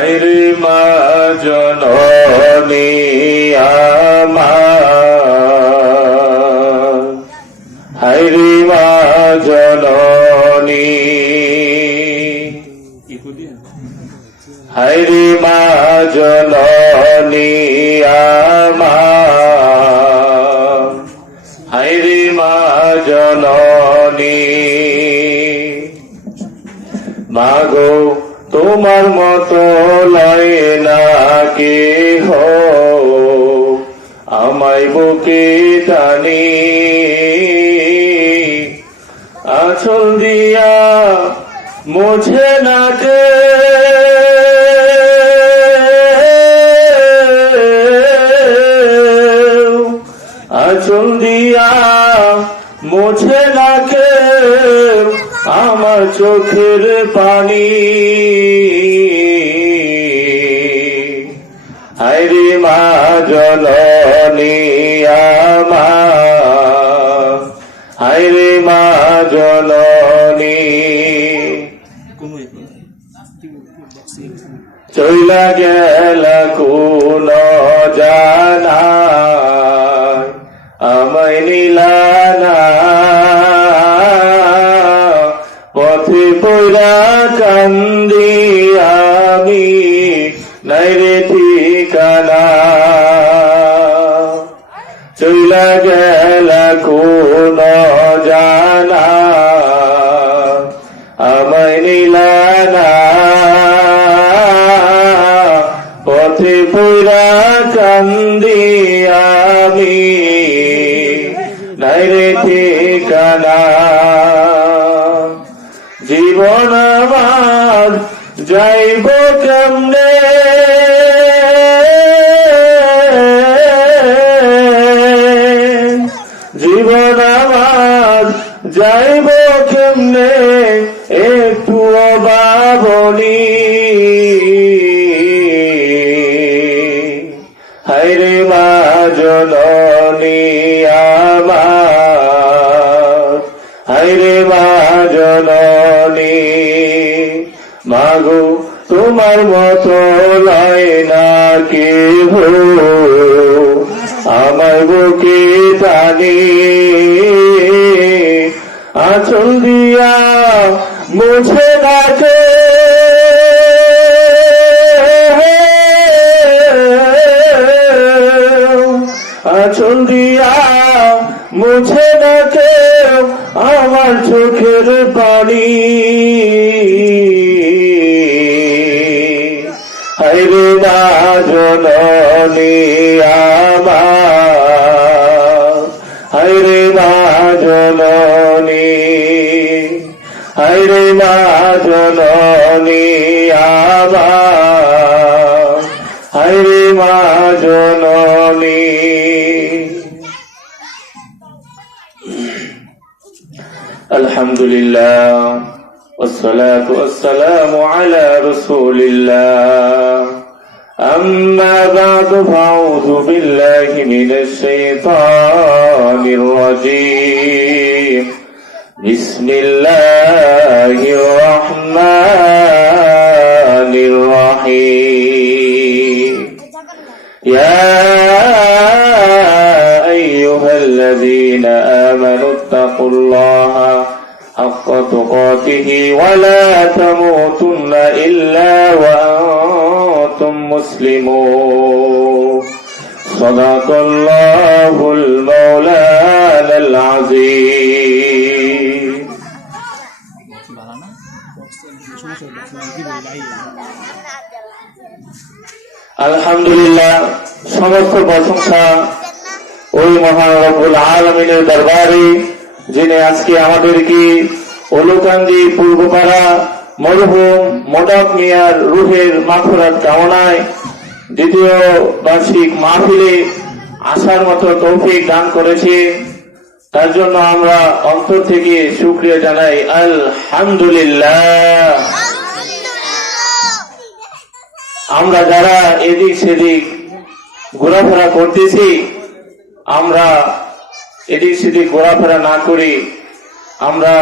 হায়রে মা জননী আমার, হায়রে মা জননী, হায়রে মা জননী আমার, হায়রে মা জননী। মাগো তোমার মতো লয় না কেহ, আমায় বুকে টানি, আঁচল দিয়া মুছে না কে, আঁচল দিয়া মুছে না কে আমার চোখের পানি। হায়রে মা জননী আমার, হায়রে মা জননী। চইলা গেল কোন জানা, আমায় নিলা না, পথে পড়া কান্দি আমি, নাই রে ঠিকানা। চইলা গেল কোন জানা, আমায় নিলা না, পথে পড়া কান্দি আমি, নাই রে ঠিকানা। জীবন আমার যাইব কেমনে, জীবন আমার যাইব কেমনে, একটু ভাবনি। হায়রে মা জননী আমার, হায়রে মা জননী। মাগো তোমার মতো লয় না কেহ, আমার বুকে টানি, আঁচল দিয়া মুছে না কে, আঁচল দিয়া মুছে না কে আমার চোখের পানি। হায়রে মা জননী আমার, হায়রে মা জননী, হায়রে মা জননী আমার, হায়রে মা জননী। আলহামদুলিল্লাহ والصلاة والسلام على رسول الله أما بعد فأعوذ بالله من الشيطان الرجيم بسم الله الرحمن الرحيم يا أيها الذين آمنوا اتقوا الله حق تقاته ولا تموتن إلا وأنتم مسلمون صدق الله المولانا العظيم আলহামদুলিল্লাহ, সমস্ত প্রশংসা ওই মহান রব্বুল আলামিনের দরবারে, যিনি আজকে আমাদেরকে ওলুকান্দি পূর্বপাড়া মরহুম মোডাক মিয়ার রুহের মাগফিরাত কামনায় দ্বিতীয় বার্ষিক মাহফিলে আসার মতো তৌফিক দান করেছে। তার জন্য আমরা অন্তর থেকে শুকরিয়া জানাই আলহামদুলিল্লাহ। আমরা যারা এদিক সেদিক ঘোরাফেরা করতেছি, আমরা এদিক সেদিক ঘোরাফেরা না করি আমরা